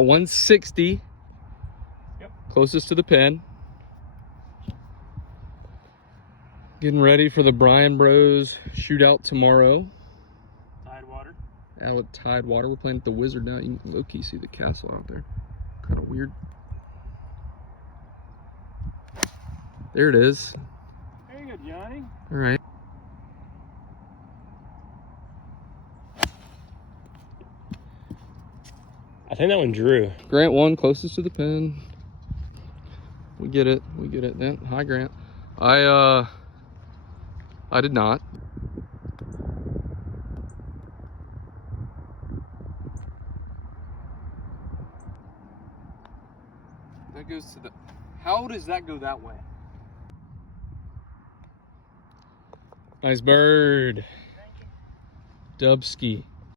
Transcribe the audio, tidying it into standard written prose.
160. Yep. Closest to the pin. Getting ready for the Bryan Bros shootout tomorrow. Tidewater. Out at Tidewater. We're playing at the Wizard now. You can low-key see the castle out there. Kind of weird. There it is. There you go, Johnny. All right. I think that one drew. Grant won, closest to the pin. We get it. We get it. Then hi, Grant. I did not. That goes to the. How does that go that way? Nice bird. Thank you. Dubski.